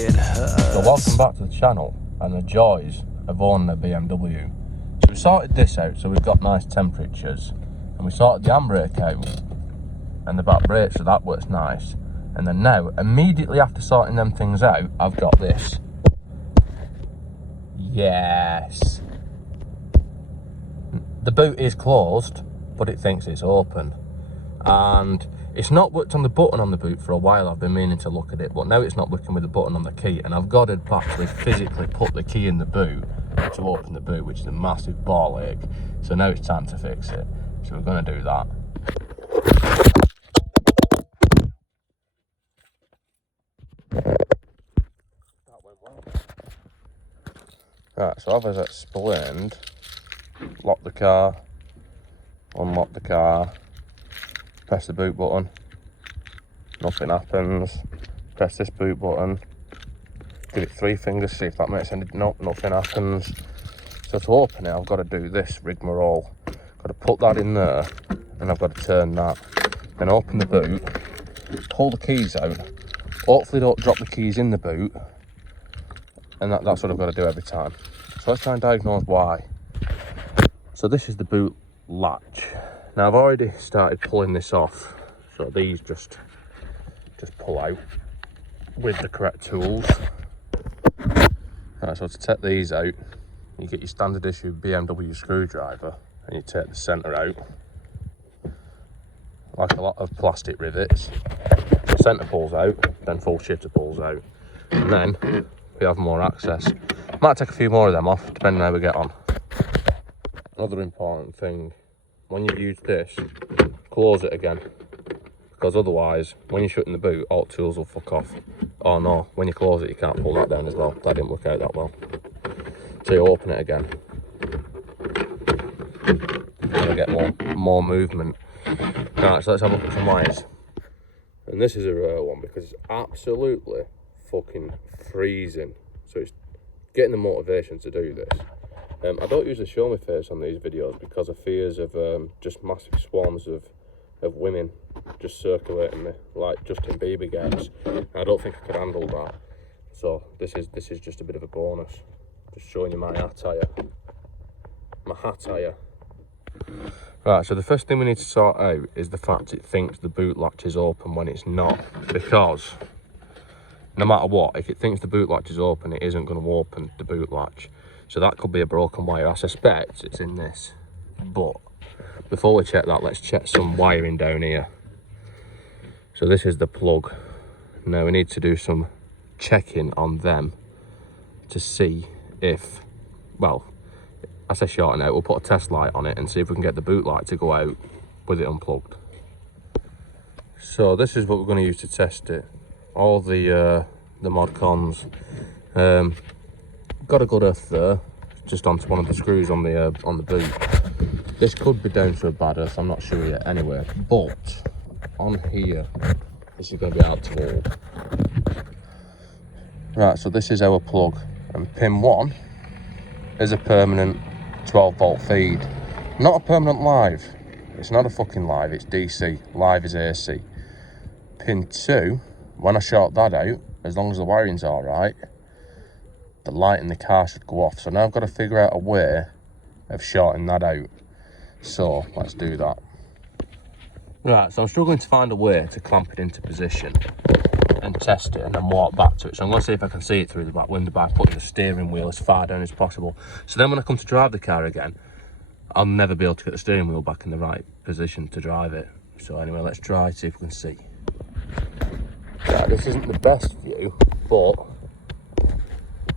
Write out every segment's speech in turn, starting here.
It hurts. So welcome back to the channel and the joys of owning a BMW. So we sorted this out, so we've got nice temperatures, and we sorted the handbrake out and the back brake, so that works nice. And then now, immediately after sorting them things out, I've got this. Yes. The boot is closed, but it thinks it's open. And it's not worked on the button on the boot for a while. I've been meaning to look at it, but now it's not working with the button on the key, and I've got to actually physically put the key in the boot to open the boot, which is a massive ball ache. So now it's time to fix it. So we're going to do that. That went well. Right, so as I explained, lock the car, unlock the car, press the boot button, nothing happens. Press this boot button, give it 3 fingers, see if that makes any, nope, nothing happens. So to open it, I've got to do this rigmarole. Got to put that in there, and I've got to turn that. Then open the boot, pull the keys out, hopefully don't drop the keys in the boot, and that's what I've got to do every time. So let's try and diagnose why. So this is the boot latch. Now I've already started pulling this off, so these just pull out with the correct tools. Right, so to take these out, you get your standard issue BMW screwdriver and you take the centre out, like a lot of plastic rivets. The centre pulls out, then full shifter pulls out, and then we have more access. Might take a few more of them off, depending on how we get on. Another important thing, when you use this, close it again, because otherwise, when you're shutting the boot, all the tools will fuck off. Oh no, when you close it, you can't pull that down as well. That didn't work out that well. So you open it again, and I get more movement. Right, so let's have a look at some wires. And this is a rare one because it's absolutely fucking freezing. So it's getting the motivation to do this. I don't usually show my face on these videos because of fears of just massive swarms of women just circulating me like Justin Bieber games. I don't think I could handle that. So this is just a bit of a bonus. Just showing you my attire. My attire. Right, so the first thing we need to sort out is the fact it thinks the boot latch is open when it's not. Because no matter what, if it thinks the boot latch is open, it isn't going to open the boot latch. So that could be a broken wire. I suspect it's in this. But before we check that, let's check some wiring down here. So this is the plug. Now we need to do some checking on them to see if, well, I say shorting out, we'll put a test light on it and see if we can get the boot light to go out with it unplugged. So this is what we're going to use to test it. All the mod cons. Got a good earth there, just onto one of the screws on the boot. This could be down to a bad earth, I'm not sure yet anyway. But on here, this is going to be hard to hold. Right, so this is our plug, and pin 1 is a permanent 12-volt feed. Not a permanent live. It's not a fucking live, it's DC. Live is AC. Pin 2, when I short that out, as long as the wiring's alright, the light in the car should go off. So now I've got to figure out a way of shorting that out. So let's do that. Right, so I'm struggling to find a way to clamp it into position and test it and then walk back to it. So I'm going to see if I can see it through the back window by putting the steering wheel as far down as possible. So then when I come to drive the car again, I'll never be able to get the steering wheel back in the right position to drive it. So anyway, let's try, see if we can see. Right, this isn't the best view, but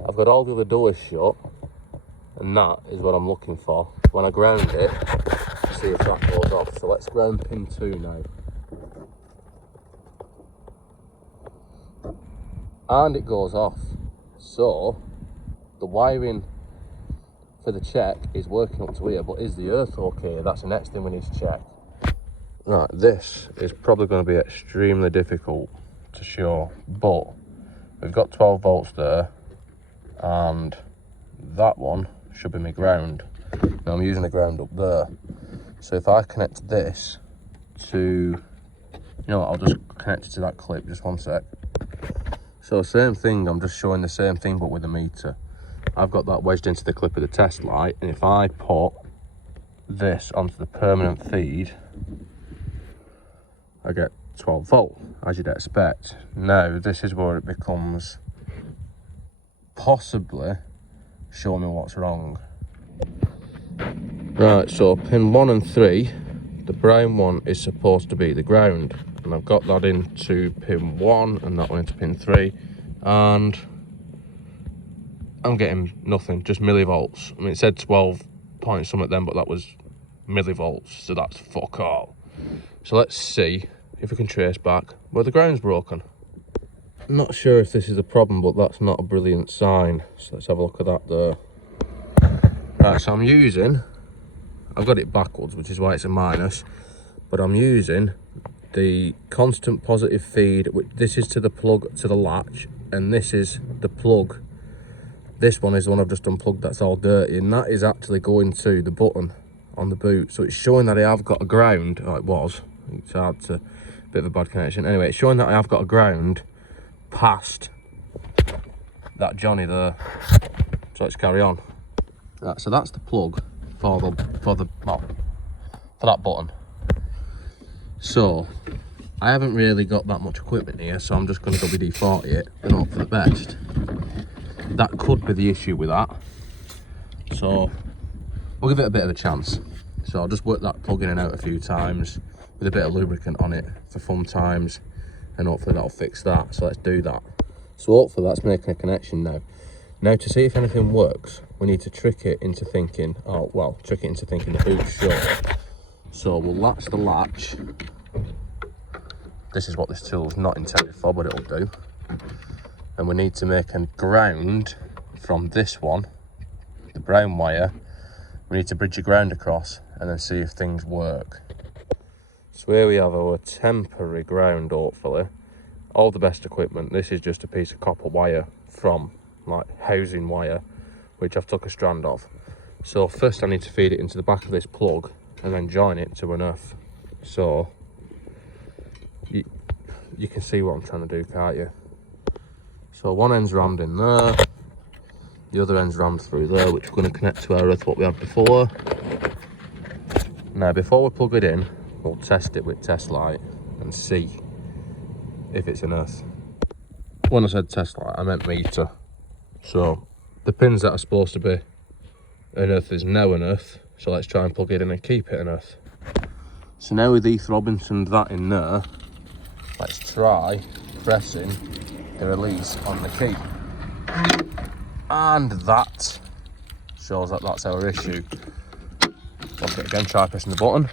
I've got all the other doors shut, and that is what I'm looking for. When I ground it, see if that goes off. So let's ground pin 2 now. And it goes off. So the wiring for the check is working up to here, but is the earth okay? That's the next thing we need to check. Right, this is probably going to be extremely difficult to show, but we've got 12 volts there, and that one should be my ground. Now I'm using the ground up there. So if I connect this to, you know what, I'll just connect it to that clip, just one sec. So same thing, I'm just showing the same thing but with a meter. I've got that wedged into the clip of the test light, and if I put this onto the permanent feed, I get 12 volt, as you'd expect. Now, this is where it becomes possibly show me what's wrong. Right, so pin 1 and 3, the brown one is supposed to be the ground. And I've got that into pin 1 and that one into pin 3. And I'm getting nothing, just millivolts. I mean, it said 12 point something then, but that was millivolts, so that's fuck all. So let's see if we can trace back where the ground's broken. I'm not sure if this is a problem, but that's not a brilliant sign. So let's have a look at that there. Right, so I've got it backwards, which is why it's a minus, but I'm using the constant positive feed, which this is to the plug, to the latch, and this is the plug. This one is the one I've just unplugged, that's all dirty, and that is actually going to the button on the boot. So it's showing that I have got a ground, oh, it was, it's hard to, bit of a bad connection. Anyway, it's showing that I have got a ground past that Johnny there. So let's carry on. Right, so that's the plug for that button. So I haven't really got that much equipment here, so I'm just going to WD-40 it and hope for the best. That could be the issue with that, so we'll give it a bit of a chance. So I'll just work that plug in and out a few times with a bit of lubricant on it for fun times, and hopefully that'll fix that. So let's do that. So hopefully that's making a connection now. Now, to see if anything works, we need to trick it into thinking, the boot's shut. So we'll latch the latch. This is what this tool's not intended for, but it'll do. And we need to make a ground from this one, the brown wire. We need to bridge a ground across and then see if things work. So here we have our temporary ground, hopefully. All the best equipment. This is just a piece of copper wire from like housing wire, which I've took a strand of. So first I need to feed it into the back of this plug and then join it to an earth. So you can see what I'm trying to do, can't you? So one end's rammed in there, the other end's rammed through there, which we're going to connect to our earth what we had before. Now before we plug it in, we'll test it with test light and see if it's an earth. When I said test light, I meant meter. So the pins that are supposed to be an earth is now an earth. So let's try and plug it in and keep it an earth. So now with Heath Robinson that in there, let's try pressing the release on the key. And that shows that that's our issue. Look it again, try pressing the button.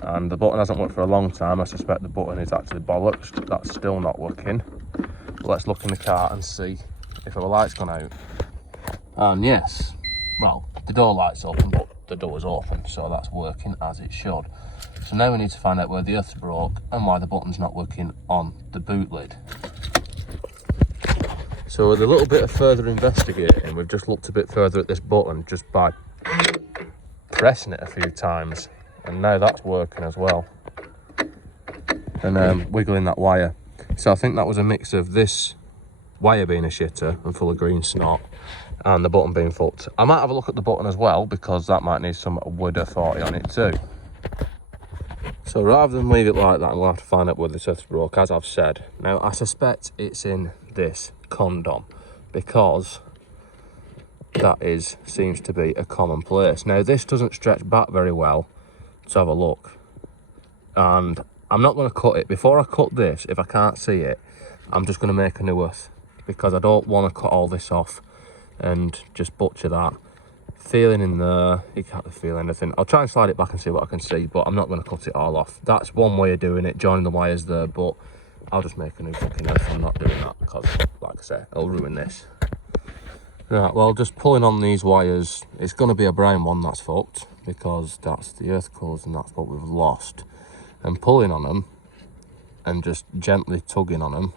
And the button hasn't worked for a long time. I suspect the button is actually bollocks. That's still not working. But let's look in the car and see if our light's gone out. And yes, well, the door light's open, but the door's open, so that's working as it should. So now we need to find out where the earth's broke and why the button's not working on the boot lid. So with a little bit of further investigating, we've just looked a bit further at this button just by pressing it a few times, and now that's working as well. And wiggling that wire. So I think that was a mix of this wire being a shitter and full of green snot, and the button being fucked. I might have a look at the button as well, because that might need some WD-40 on it too. So rather than leave it like that, I'm going to have to find out where this earth broke, as I've said. Now I suspect it's in this condom, because that seems to be a common place. Now this doesn't stretch back very well, so have a look. And I'm not going to cut it. Before I cut this, if I can't see it, I'm just going to make a new earth, because I don't want to cut all this off and just butcher that. Feeling in there, you can't feel anything. I'll try and slide it back and see what I can see, but I'm not going to cut it all off. That's one way of doing it, joining the wires there, but I'll just make a new fucking earth. I'm not doing that because, like I say, it'll ruin this. Right, well, just pulling on these wires, it's going to be a brown one that's fucked, because that's the earth colours and that's what we've lost. And pulling on them and just gently tugging on them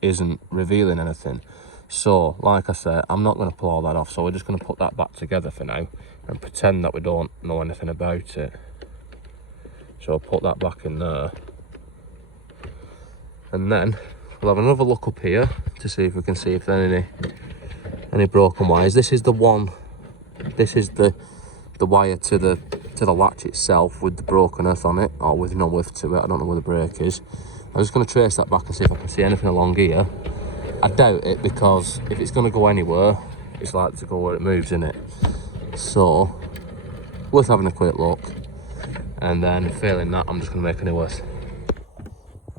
isn't revealing anything. So, like I said, I'm not going to pull all that off, so we're just going to put that back together for now and pretend that we don't know anything about it. So I'll put that back in there. And then we'll have another look up here to see if we can see if there are any broken wires. This is the one, this is the wire to the latch itself with the broken earth on it, or with no earth to it. I don't know where the brake is. I'm just going to trace that back and see if I can see anything along here. I doubt it, because if it's going to go anywhere, it's likely to go where it moves, isn't it? So, worth having a quick look. And then, failing that, I'm just going to make any worse.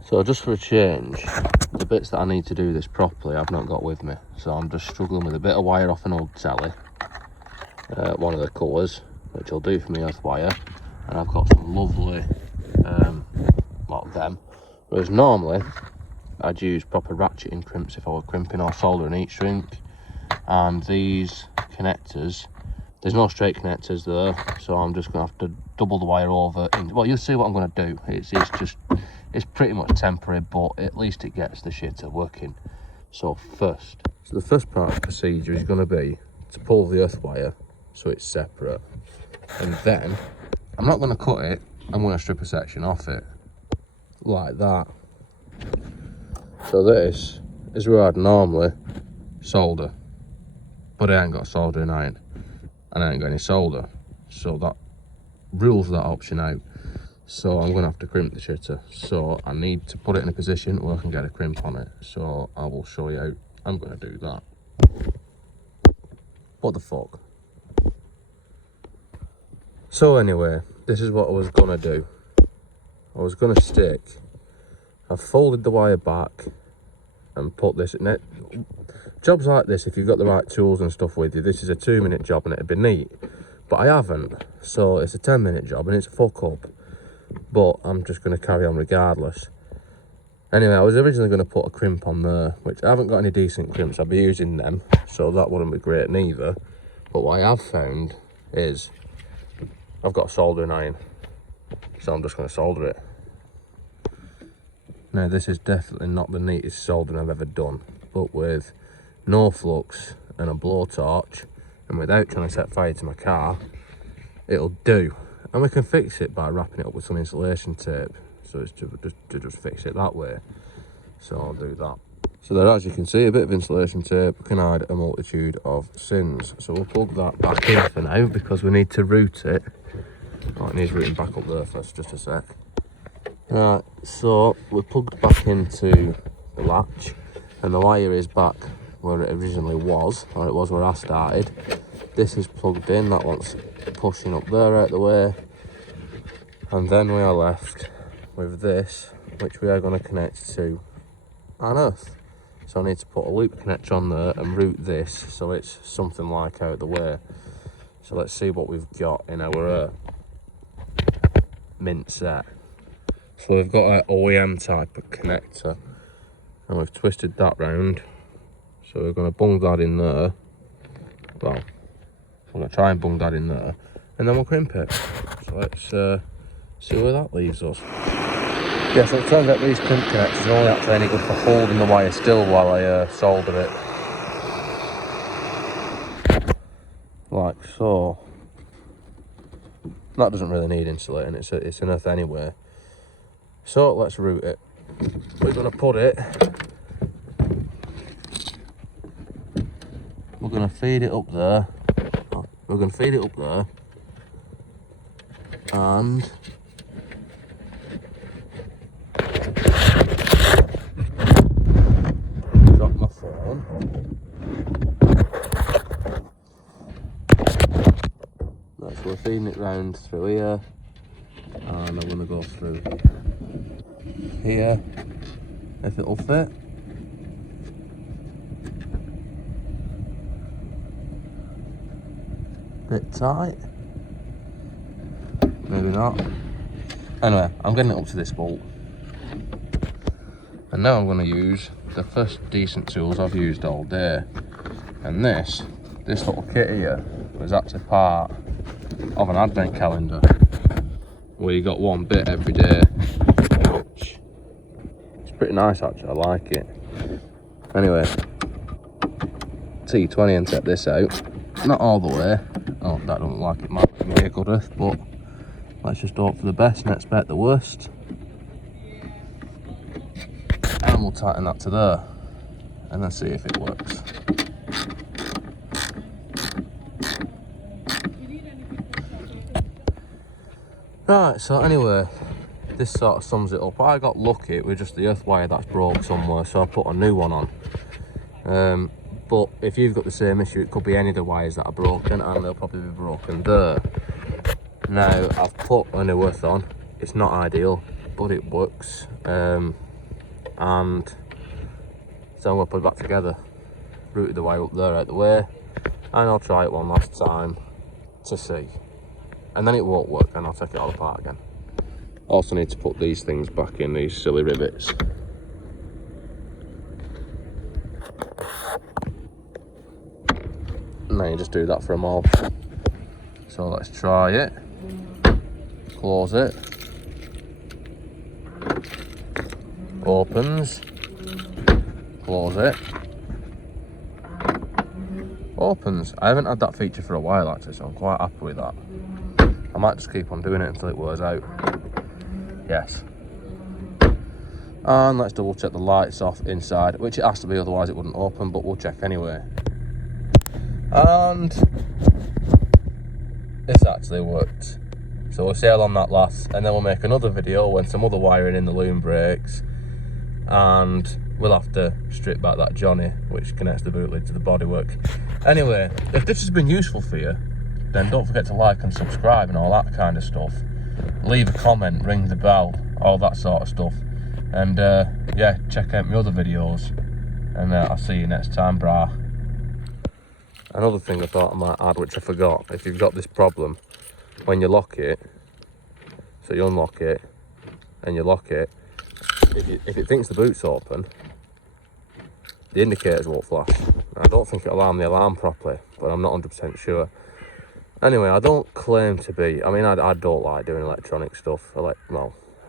So, just for a change, the bits that I need to do this properly, I've not got with me. So, I'm just struggling with a bit of wire off an old telly. One of the colours, which will do for me earth wire. And I've got some lovely, lot of them. Whereas normally, I'd use proper ratcheting crimps if I were crimping or soldering heat shrink. And these connectors, there's no straight connectors there, so I'm just going to have to double the wire over. Well, you'll see what I'm going to do. It's pretty much temporary, but at least it gets the shitter working. So the first part of the procedure is going to be to pull the earth wire so it's separate. And then, I'm not going to cut it, I'm going to strip a section off it. Like that. So this is where I'd normally solder. But I ain't got a soldering iron. And I ain't got any solder. So that rules that option out. So I'm going to have to crimp the shitter. So I need to put it in a position where I can get a crimp on it. So I will show you how I'm going to do that. What the fuck? So anyway, this is what I was going to do. I was going to stick. I've folded the wire back and put this in it. Jobs like this, if you've got the right tools and stuff with you, this is a 2-minute job and it'd be neat. But I haven't, so it's a 10-minute job and it's a fuck up. But I'm just going to carry on regardless. Anyway, I was originally going to put a crimp on there, which I haven't got any decent crimps. I'll be using them, so that wouldn't be great neither. But what I have found is I've got a soldering iron, so I'm just going to solder it. Now, this is definitely not the neatest soldering I've ever done, but with no flux and a blowtorch, and without trying to set fire to my car, it'll do. And we can fix it by wrapping it up with some insulation tape, so it's to just fix it that way. So I'll do that. So there, as you can see, a bit of insulation tape can hide a multitude of sins. So we'll plug that back in for now, because we need to route it. Oh, it needs routing back up there first, just a sec. Right, so we're plugged back into the latch, and the wire is back where it originally was, or it was where I started. This is plugged in, that one's pushing up there out the way, and then we are left with this, which we are going to connect to an earth. So I need to put a loop connector on there and route this so it's something like out the way. So let's see what we've got in our mint set. So we've got an OEM type of connector, and we've twisted that round. So we're going to bung that in there. Well, we're going to try and bung that in there, and then we'll crimp it. So let's see where that leaves us. Yeah, so it turns out these crimp connectors are only actually any good for holding the wire still while I solder it. Like so. That doesn't really need insulating, it's an earth anyway. So let's route it. We're going to put it, we're going to feed it up there. We're going to feed it up there, and drop my phone. That's, we're feeding it round through here, and I'm going to go through here, if it'll fit. Bit tight, maybe not. Anyway, I'm getting it up to this bolt, and now I'm going to use the first decent tools I've used all day. And this little kit here was actually part of an advent calendar where you got one bit every day. It's pretty nice actually, I like it. Anyway, T20 and set this out, not all the way. Oh, that doesn't like it, might be a good earth, but let's just hope for the best and expect the worst. And we'll tighten that to there and then see if it works. Right, so anyway, this sort of sums it up. I got lucky with just the earth wire that's broke somewhere, so I put a new one on. But if you've got the same issue, it could be any of the wires that are broken, and they'll probably be broken there. Now, I've put a new earth on. It's not ideal, but it works. And so I'm going to put it back together. Routed the wire up there out the way, and I'll try it one last time to see. And then it won't work, and I'll take it all apart again. Also need to put these things back in, these silly rivets. And then you just do that for them all. So let's try it. Close it. Opens. Close it. Opens. I haven't had that feature for a while actually, so I'm quite happy with that. I might just keep on doing it until it wears out. Yes. And let's double check the lights off inside, which it has to be, otherwise it wouldn't open, but we'll check anyway. And this actually worked. So we'll see how long that lasts, and then we'll make another video when some other wiring in the loom breaks, and we'll have to strip back that Johnny, which connects the boot lid to the bodywork. Anyway, if this has been useful for you, then don't forget to like and subscribe and all that kind of stuff. Leave a comment, ring the bell, all that sort of stuff. And yeah, check out my other videos, and I'll see you next time, brah. Another thing I thought I might add, which I forgot, if you've got this problem, when you lock it, so you unlock it and you lock it, if it thinks the boot's open, the indicators won't flash. I don't think it'll alarm the alarm properly, but I'm not 100% sure. Anyway, I don't claim to be, I mean, I don't like doing electronic stuff, well,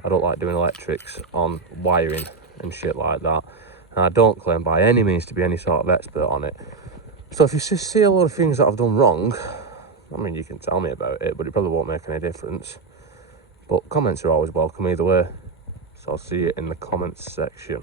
I don't like doing electrics on wiring and shit like that, and I don't claim by any means to be any sort of expert on it. So if you see a lot of things that I've done wrong, I mean, you can tell me about it, but it probably won't make any difference. But comments are always welcome either way, so I'll see you in the comments section.